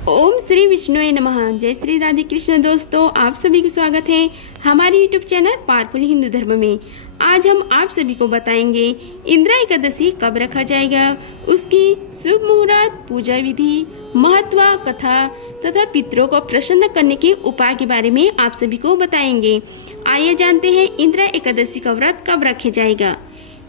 ओम श्री विष्णुवे नमः। जय श्री राधे कृष्ण। दोस्तों, आप सभी को स्वागत है हमारे यूट्यूब चैनल पावरफुल हिंदू धर्म में। आज हम आप सभी को बताएंगे इंद्रा एकादशी कब रखा जाएगा, उसकी शुभ मुहूर्त, पूजा विधि, महत्व, कथा तथा पितरों को प्रसन्न करने के उपाय के बारे में आप सभी को बताएंगे। आइए जानते हैं इंद्रा एकादशी का व्रत कब रखे जाएगा।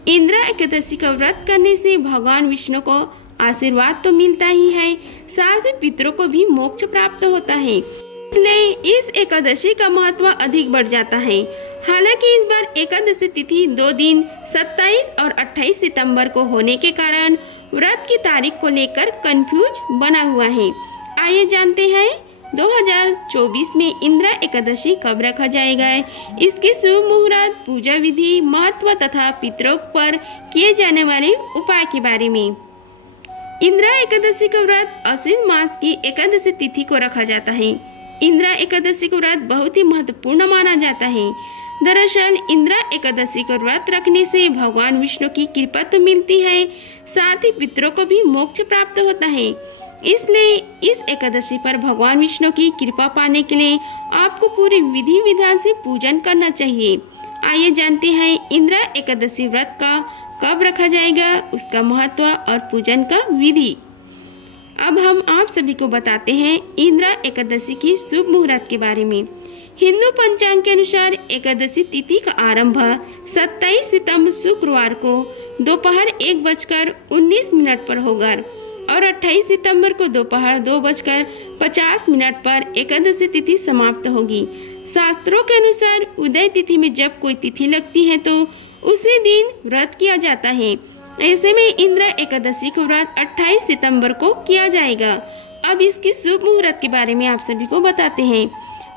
इंद्रा एकादशी का व्रत करने से भगवान विष्णु को आशीर्वाद तो मिलता ही है, साथ ही पितरों को भी मोक्ष प्राप्त होता है, इसलिए इस एकादशी का महत्व अधिक बढ़ जाता है। हालांकि इस बार एकादशी तिथि 2 दिन 27 और 28 सितंबर को होने के कारण व्रत की तारीख को लेकर कंफ्यूज बना हुआ है। आइए जानते हैं 2024 में इंद्रा एकादशी कब रखा जाएगा, इसके शुभ मुहूर्त, पूजा विधि, महत्व तथा पितरों पर किए जाने वाले उपाय के बारे में। इंद्रा एकादशी का व्रत अश्विन मास की एकादशी तिथि को रखा जाता है। इंद्रा एकादशी का व्रत बहुत ही महत्वपूर्ण माना जाता है। दरअसल इंद्रा एकादशी का व्रत रखने से भगवान विष्णु की कृपा तो मिलती है, साथ ही पितरों को भी मोक्ष प्राप्त होता है। इसलिए इस एकादशी पर भगवान विष्णु की कृपा पाने के लिए आपको पूरी विधि विधान से पूजन करना चाहिए। आइए जानते हैं इंद्रा एकादशी व्रत का कब रखा जाएगा, उसका महत्व और पूजन का विधि। अब हम आप सभी को बताते हैं इंद्रा एकादशी की शुभ मुहूर्त के बारे में। हिंदू पंचांग के अनुसार एकादशी तिथि का आरंभ 27 सितंबर शुक्रवार को दोपहर 1:19 पर होगा और 28 सितंबर को दोपहर 2:50 पर एकादशी तिथि समाप्त होगी। शास्त्रों के अनुसार उदय तिथि में जब कोई तिथि लगती है तो उसी दिन व्रत किया जाता है। ऐसे में इंद्रा एकादशी का व्रत 28 सितंबर को किया जाएगा। अब इसके शुभ मुहूर्त के बारे में आप सभी को बताते हैं।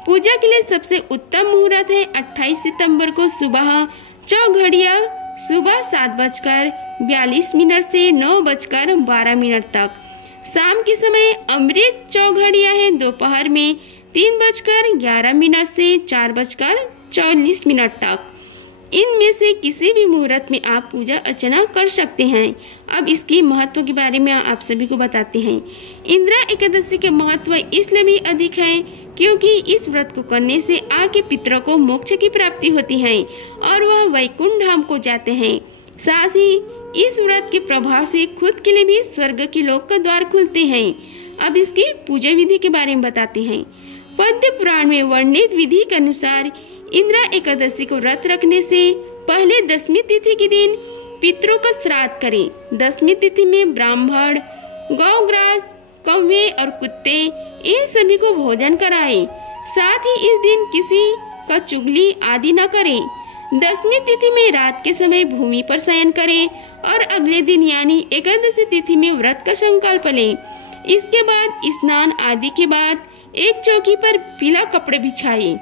पूजा के लिए सबसे उत्तम मुहूर्त है 28 सितंबर को सुबह चौघड़िया सुबह 7:42 से 9:12 तक। शाम के समय अमृत चौघड़िया है दोपहर में 3:11 से 4:44 तक। इनमें से किसी भी मुहूर्त में आप पूजा अर्चना कर सकते हैं। अब इसकी महत्व के बारे में आप सभी को बताते हैं। इंद्रा एकादशी के महत्व इसलिए भी अधिक है क्योंकि इस व्रत को करने से आगे पितरों को मोक्ष की प्राप्ति होती है और वह वैकुंठ धाम को जाते हैं। साथ ही इस व्रत के प्रभाव से खुद के लिए भी स्वर्ग की लोक का द्वार खुलते हैं। अब इसकी पूजा विधि के बारे में बताते हैं। पद्म पुराण में वर्णित विधि के अनुसार इंद्रा एकादशी को व्रत रखने से पहले 10वीं तिथि के दिन पितरों का श्राद्ध करें। 10वीं तिथि में ब्राह्मण, गौग्रास, कौवे और कुत्ते इन सभी को भोजन कराएं। साथ ही इस दिन किसी का चुगली आदि न करें। 10वीं तिथि में रात के समय भूमि पर शयन करें और अगले दिन यानी एकादशी तिथि में व्रत का संकल्प लें। इसके बाद स्नान आदि के बाद एक चौकी पर पीला कपड़े बिछाएं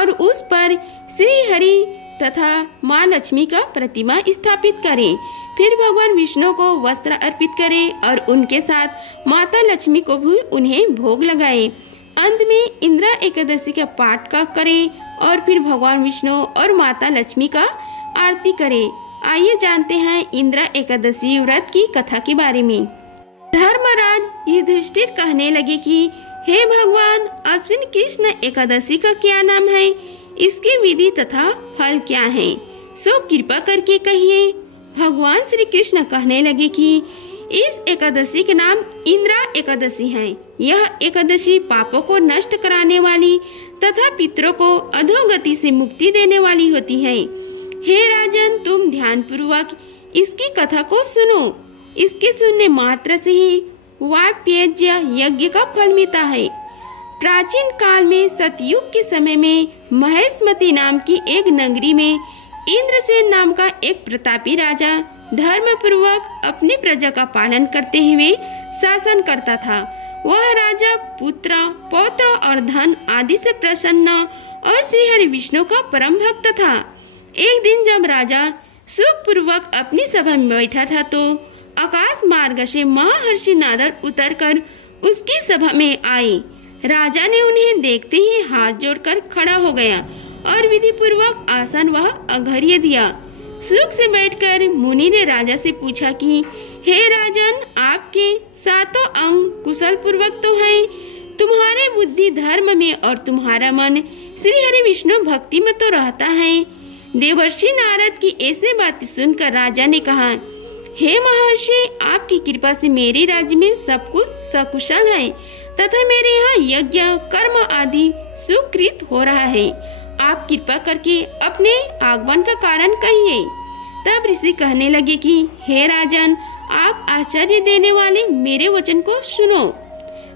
और उस पर श्री हरि तथा माँ लक्ष्मी का प्रतिमा स्थापित करें। फिर भगवान विष्णु को वस्त्र अर्पित करें और उनके साथ माता लक्ष्मी को भी उन्हें भोग लगाएं। अंत में इंद्रा एकादशी का पाठ का करें और फिर भगवान विष्णु और माता लक्ष्मी का आरती करें। आइए जानते हैं इंद्रा एकादशी व्रत की कथा के बारे में। धर्मराज युधिष्ठिर कहने लगे कि हे भगवान, अश्विन कृष्ण एकादशी का क्या नाम है, इसकी विधि तथा फल क्या है, सो कृपा करके कहिए। भगवान श्री कृष्ण कहने लगे कि इस एकादशी के नाम इंद्रा एकादशी है। यह एकादशी पापों को नष्ट कराने वाली तथा पितरों को अधोगति से मुक्ति देने वाली होती है। हे राजन, तुम ध्यान पूर्वक इसकी कथा को सुनो। इसके सुनने मात्र से ही वाप्यज्य यज्ञ का फल मिलता है। प्राचीन काल में सतयुग के समय में महेशमती नाम की एक नगरी में इंद्रसेन नाम का एक प्रतापी राजा धर्म पूर्वक अपनी प्रजा का पालन करते हुए शासन करता था। वह राजा पुत्र, पौत्र और धन आदि से प्रसन्न और श्री हरि विष्णु का परम भक्त था। एक दिन जब राजा सुख पूर्वक अपनी सभा में बैठा था तो आकाश मार्ग से महर्षि नारद उतरकर उसकी सभा में आए। राजा ने उन्हें देखते ही हाथ जोड़कर खड़ा हो गया और विधि पूर्वक आसन वह अघर्य दिया। सुख से बैठकर मुनि ने राजा से पूछा कि हे राजन, आपके सातों अंग कुशल पूर्वक तो हैं, तुम्हारे बुद्धि धर्म में और तुम्हारा मन श्री हरि विष्णु भक्ति में तो रहता है। देवर्षि नारद की ऐसे बातें सुनकर राजा ने कहा, हे महर्षि, आपकी कृपा से मेरे राज्य में सब कुछ सकुशल है तथा मेरे यहाँ यज्ञ कर्म आदि सुकृत हो रहा है। आप कृपा करके अपने आगमन का कारण कहिए। तब ऋषि कहने लगे कि हे राजन, आप आश्चर्य देने वाले मेरे वचन को सुनो।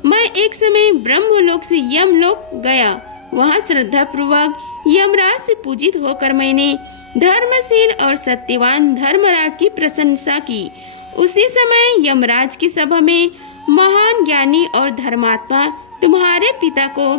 मैं एक समय ब्रह्मलोक से यमलोक गया। वहाँ श्रद्धा पूर्वक यमराज से पूजित होकर मैंने धर्मशील और सत्यवान धर्मराज की प्रशंसा की। उसी समय यमराज की सभा में महान ज्ञानी और धर्मात्मा तुम्हारे पिता को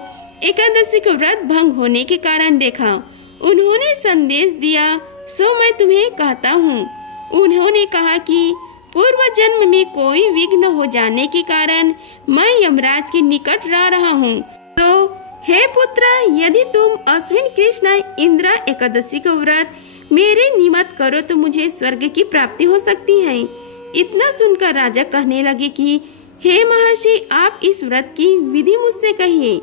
एकादशी का व्रत भंग होने के कारण देखा। उन्होंने संदेश दिया, सो मैं तुम्हें कहता हूँ। उन्होंने कहा कि पूर्व जन्म में कोई विघ्न हो जाने के कारण मैं यमराज के निकट रहा हूँ। तो हे पुत्र, यदि तुम अश्विन कृष्ण इंद्र एकादशी का व्रत मेरे निमित्त करो तो मुझे स्वर्ग की प्राप्ति हो सकती है। इतना सुनकर राजा कहने लगे कि हे महर्षि, आप इस व्रत की विधि मुझसे कहिए।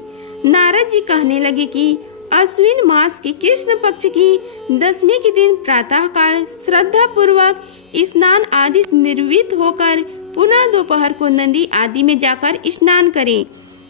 नारद जी कहने लगे कि अश्विन मास के कृष्ण पक्ष की दशमी के दिन प्रातः काल श्रद्धा पूर्वक स्नान आदि निर्वृत्त होकर पुनः दोपहर को नदी आदि में जाकर स्नान करें।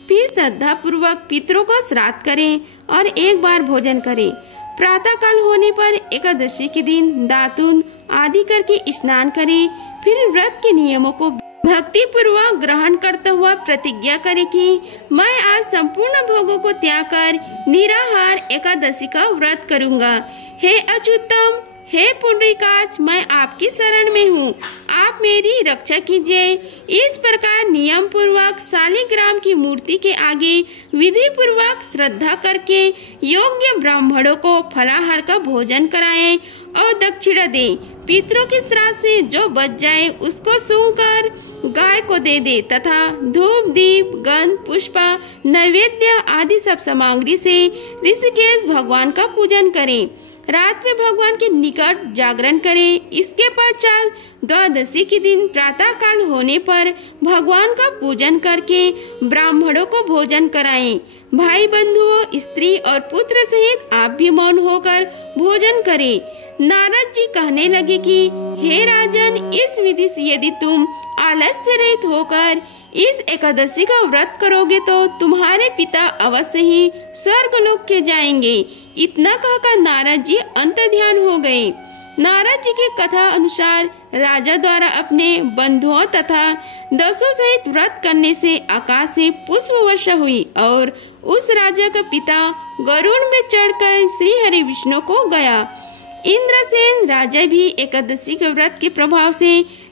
फिर श्रद्धा पूर्वक पितरों को श्राद्ध करें और एक बार भोजन करें। प्रातः काल होने पर एकादशी के दिन दातुन आदि करके स्नान करें। फिर व्रत के नियमों को भक्ति पूर्वक ग्रहण करता हुआ प्रतिज्ञा करे कि मैं आज संपूर्ण भोगों को त्याग कर निराहार एकादशी का व्रत करूंगा। हे अच्युतम, हे पुंडरीकाक्ष, मैं आपकी शरण में हूँ, आप मेरी रक्षा कीजिए। इस प्रकार नियम पूर्वक शालिग्राम की मूर्ति के आगे विधि पूर्वक श्रद्धा करके योग्य ब्राह्मणों को फलाहार का भोजन कराएं और दक्षिणा दें। पितरों के श्राद्ध से जो बच जाए उसको सूंघकर गाय को दे दे तथा धूप दीप गंध पुष्प नैवेद्य आदि सब सामग्री से ऋषिकेश भगवान का पूजन करें। रात में भगवान के निकट जागरण करें। इसके पश्चात द्वादशी के दिन प्रातः काल होने पर भगवान का पूजन करके ब्राह्मणों को भोजन कराएं। भाई बंधुओं, स्त्री और पुत्र सहित आप भी मौन होकर भोजन करें। नारद जी कहने लगे कि हे राजन, इस विधि से यदि तुम आलस्य रहित होकर इस एकादशी का व्रत करोगे तो तुम्हारे पिता अवश्य ही स्वर्गलोक के जाएंगे। इतना कहकर नारद जी अंतर्ध्यान हो गए। नारद जी की कथा अनुसार राजा द्वारा अपने बंधुओं तथा दसों सहित व्रत करने से आकाश से पुष्प वर्षा हुई और उस राजा का पिता गरुड़ में चढ़कर श्री हरि विष्णु को गया। इंद्रसेन राजा भी एकादशी के व्रत के प्रभाव से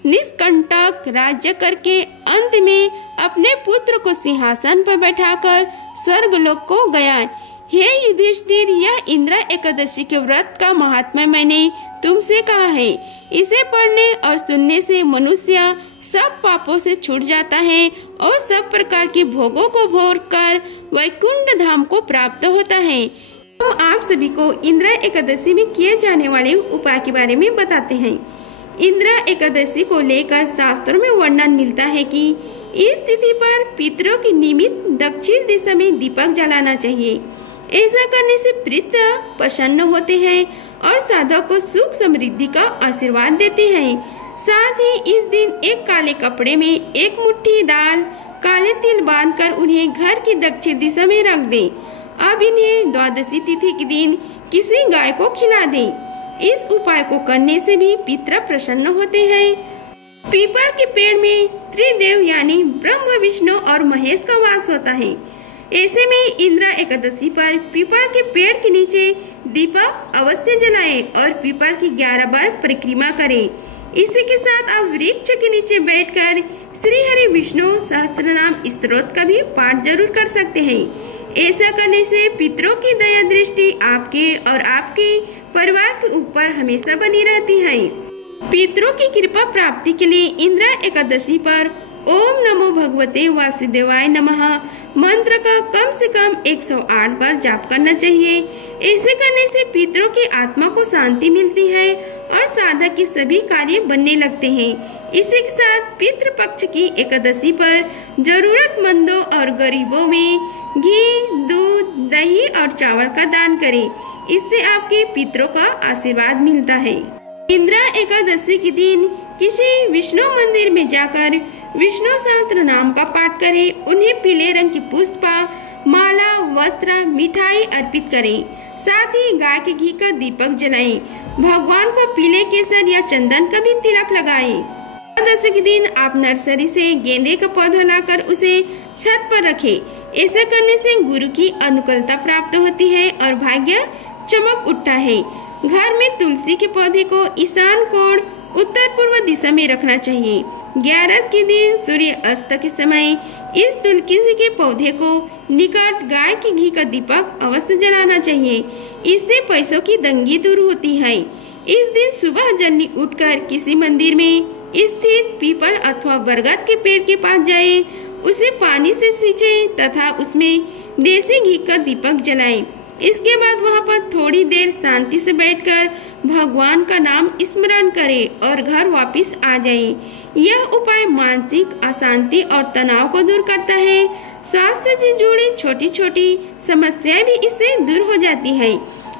निष्कंटक राज्य करके अंत में अपने पुत्र को सिंहासन पर बैठाकर स्वर्गलोक को गया। हे युधिष्ठिर, यह इंद्र एकादशी के व्रत का महात्म्य मैंने तुमसे कहा है। इसे पढ़ने और सुनने से मनुष्य सब पापों से छूट जाता है और सब प्रकार के भोगों को भोग कर वैकुंठ धाम को प्राप्त होता है। तो आप सभी को इंद्र एकादशी में किए जाने वाले उपाय के बारे में बताते हैं। इंद्र एकादशी को लेकर शास्त्रों में वर्णन मिलता है कि इस तिथि पर पितरों के निमित्त दक्षिण दिशा में दीपक जलाना चाहिए। ऐसा करने से पितृ प्रसन्न होते हैं और साधक को सुख समृद्धि का आशीर्वाद देते हैं। साथ ही इस दिन एक काले कपड़े में एक मुट्ठी दाल काले तिल बांधकर उन्हें घर की दक्षिण दिशा में रख दें। अब इन्हें द्वादशी तिथि के दिन किसी गाय को खिला दें। इस उपाय को करने से भी पितृ प्रसन्न होते हैं। पीपल के पेड़ में त्रिदेव यानी ब्रह्मा विष्णु और महेश का वास होता है। ऐसे में इंद्र एकादशी पर पीपल के पेड़ के नीचे दीपक अवश्य जलाएं और पीपल की 11 बार परिक्रमा करें। इसी के साथ आप वृक्ष के नीचे बैठकर श्री हरि विष्णु सहस्त्रनाम स्तोत्र का भी पाठ जरूर कर सकते हैं। ऐसा करने से पितरों की दया दृष्टि आपके और आपके परिवार के ऊपर हमेशा बनी रहती है। पितरों की कृपा प्राप्ति के लिए इंद्र एकादशी पर ओम नमो भगवते वासुदेवाय नमः मंत्र का कम से कम 108 बार जाप करना चाहिए। ऐसे करने से पितरों की आत्मा को शांति मिलती है और साधक के सभी कार्य बनने लगते हैं। इसी के साथ पितृपक्ष की एकादशी पर जरूरतमंदों और गरीबों में घी, दूध, दही और चावल का दान करें। इससे आपके पितरों का आशीर्वाद मिलता है। इंद्रा एकादशी के दिन किसी विष्णु मंदिर में जाकर विष्णु सहस्त्र नाम का पाठ करें। उन्हें पीले रंग की पुष्प, माला, वस्त्र, मिठाई अर्पित करें। साथ ही गाय के घी का दीपक जलाएं। भगवान को पीले केसर या चंदन का भी तिलक लगाएं। एकादशी के दिन आप नर्सरी से गेंदे का पौधा लाकर उसे छत पर रखें। ऐसा करने से गुरु की अनुकूलता प्राप्त होती है और भाग्य चमक उठता है। घर में तुलसी के पौधे को ईशान कोण उत्तर पूर्व दिशा में रखना चाहिए। 11 के दिन सूर्य अस्त के समय इस तुलसी के पौधे को निकट गाय के घी का दीपक अवश्य जलाना चाहिए। इससे पैसों की तंगी दूर होती है। इस दिन सुबह जल्दी उठकर किसी मंदिर में स्थित पीपल अथवा बरगद के पेड़ के पास जाएं, उसे पानी से सींचें तथा उसमें देसी घी का दीपक जलाएं। इसके बाद वहां पर थोड़ी देर शांति से बैठकर भगवान का नाम स्मरण करें और घर वापस आ जाएं। यह उपाय मानसिक अशांति और तनाव को दूर करता है। स्वास्थ्य से जुड़ी छोटी छोटी समस्याएं भी इससे दूर हो जाती हैं।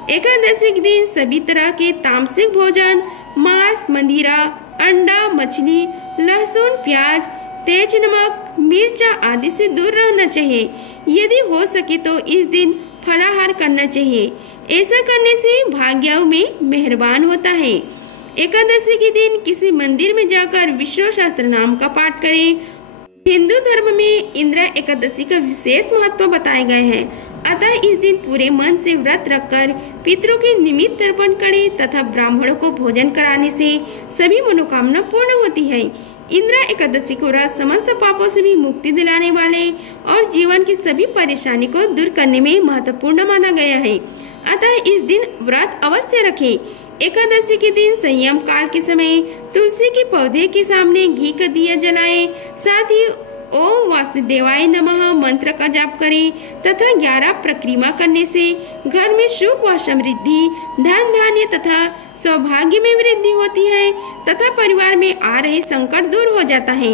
एकादशी के दिन सभी तरह के तामसिक भोजन, मांस, मदिरा, अंडा, मछली, लहसुन, प्याज, तेज नमक, मिर्चा आदि से दूर रहना चाहिए। यदि हो सके तो इस दिन फलाहार करना चाहिए। ऐसा करने से भाग्यों में मेहरबान होता है। एकादशी के दिन किसी मंदिर में जाकर विष्णु सहस्त्र नाम का पाठ करें। हिंदू धर्म में इंद्रा एकादशी का विशेष महत्व बताए गए हैं। अतः इस दिन पूरे मन से व्रत रखकर पितरों के निमित्त तर्पण करें तथा ब्राह्मणों को भोजन कराने से सभी मनोकामना पूर्ण होती है। इंद्रा एकादशी को व्रत समस्त पापों से भी मुक्ति दिलाने वाले और जीवन की सभी परेशानी को दूर करने में महत्वपूर्ण माना गया है। अतः इस दिन व्रत अवश्य रखें। एकादशी के दिन संयम काल के समय तुलसी के पौधे के सामने घी का दिया जलाएं। साथ ही ओम वासुदेवाय नमः मंत्र का जाप करें तथा 11 परिक्रमा करने से घर में सुख व समृद्धि, धन धान्य तथा सौभाग्य में वृद्धि होती है तथा परिवार में आ रहे संकट दूर हो जाता है।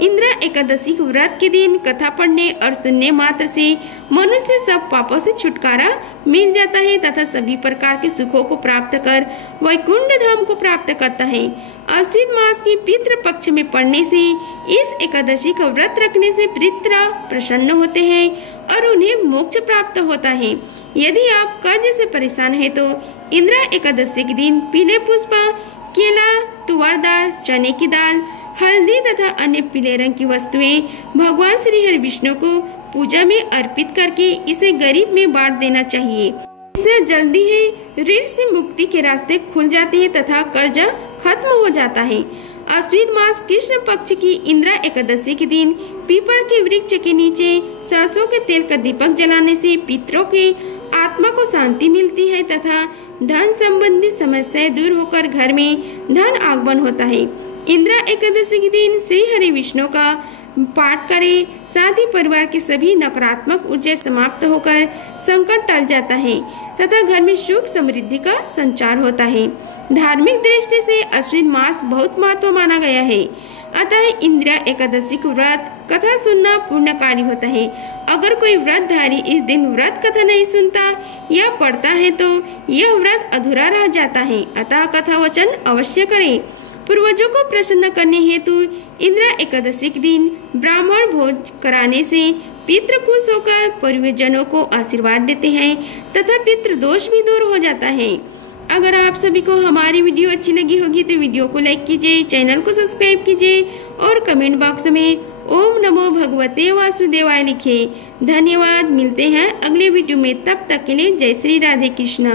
इंद्रा एकादशी के व्रत के दिन कथा पढ़ने और सुनने मात्र से मनुष्य सब पापों से छुटकारा मिल जाता है तथा सभी प्रकार के सुखों को प्राप्त कर वैकुंठ धाम को प्राप्त करता है। अश्विन मास की पितृ पक्ष में पड़ने से इस एकादशी का व्रत रखने से पितृ प्रसन्न होते हैं और उन्हें मोक्ष प्राप्त होता है। यदि आप कर्ज से परेशान हैं तो इंद्रा एकादशी के दिन पीले पुष्प, केला, तुअर दाल, चने की दाल, हल्दी तथा अन्य पीले रंग की वस्तुएं भगवान श्री हरि विष्णु को पूजा में अर्पित करके इसे गरीब में बांट देना चाहिए। इससे जल्दी ही ऋण से मुक्ति के रास्ते खुल जाते हैं तथा कर्जा खत्म हो जाता है। अश्विन मास कृष्ण पक्ष की इंद्रा एकादशी के दिन पीपल के वृक्ष के नीचे सरसों के तेल का दीपक जलाने से पितरों के आत्मा को शांति मिलती है तथा धन संबंधी समस्याएं दूर होकर घर में धन आगमन होता है। इंद्रा एकादशी के दिन श्री हरि विष्णु का पाठ करें। साथ ही परिवार की सभी नकारात्मक ऊर्जा समाप्त होकर संकट टल जाता है तथा घर में सुख समृद्धि का संचार होता है। धार्मिक दृष्टि से अश्विन मास बहुत महत्व माना गया है। अतः इंद्रा एकादशी को व्रत कथा सुनना पुण्यकारी होता है। अगर कोई व्रतधारी इस दिन व्रत कथा नहीं सुनता या पढ़ता है तो यह व्रत अधूरा रह जाता है। अतः कथा वचन अवश्य करें। पूर्वजों को प्रसन्न करने हेतु इंद्रा एकादशी के दिन ब्राह्मण भोज कराने से पितृ खुश होकर परिवारजनों को आशीर्वाद देते हैं तथा पितृ दोष भी दूर हो जाता है। अगर आप सभी को हमारी वीडियो अच्छी लगी होगी तो वीडियो को लाइक कीजिए, चैनल को सब्सक्राइब कीजिए और कमेंट बॉक्स में ओम नमो भगवते वासुदेवाय लिखें। धन्यवाद। मिलते हैं अगले वीडियो में, तब तक के लिए जय श्री राधे कृष्णा।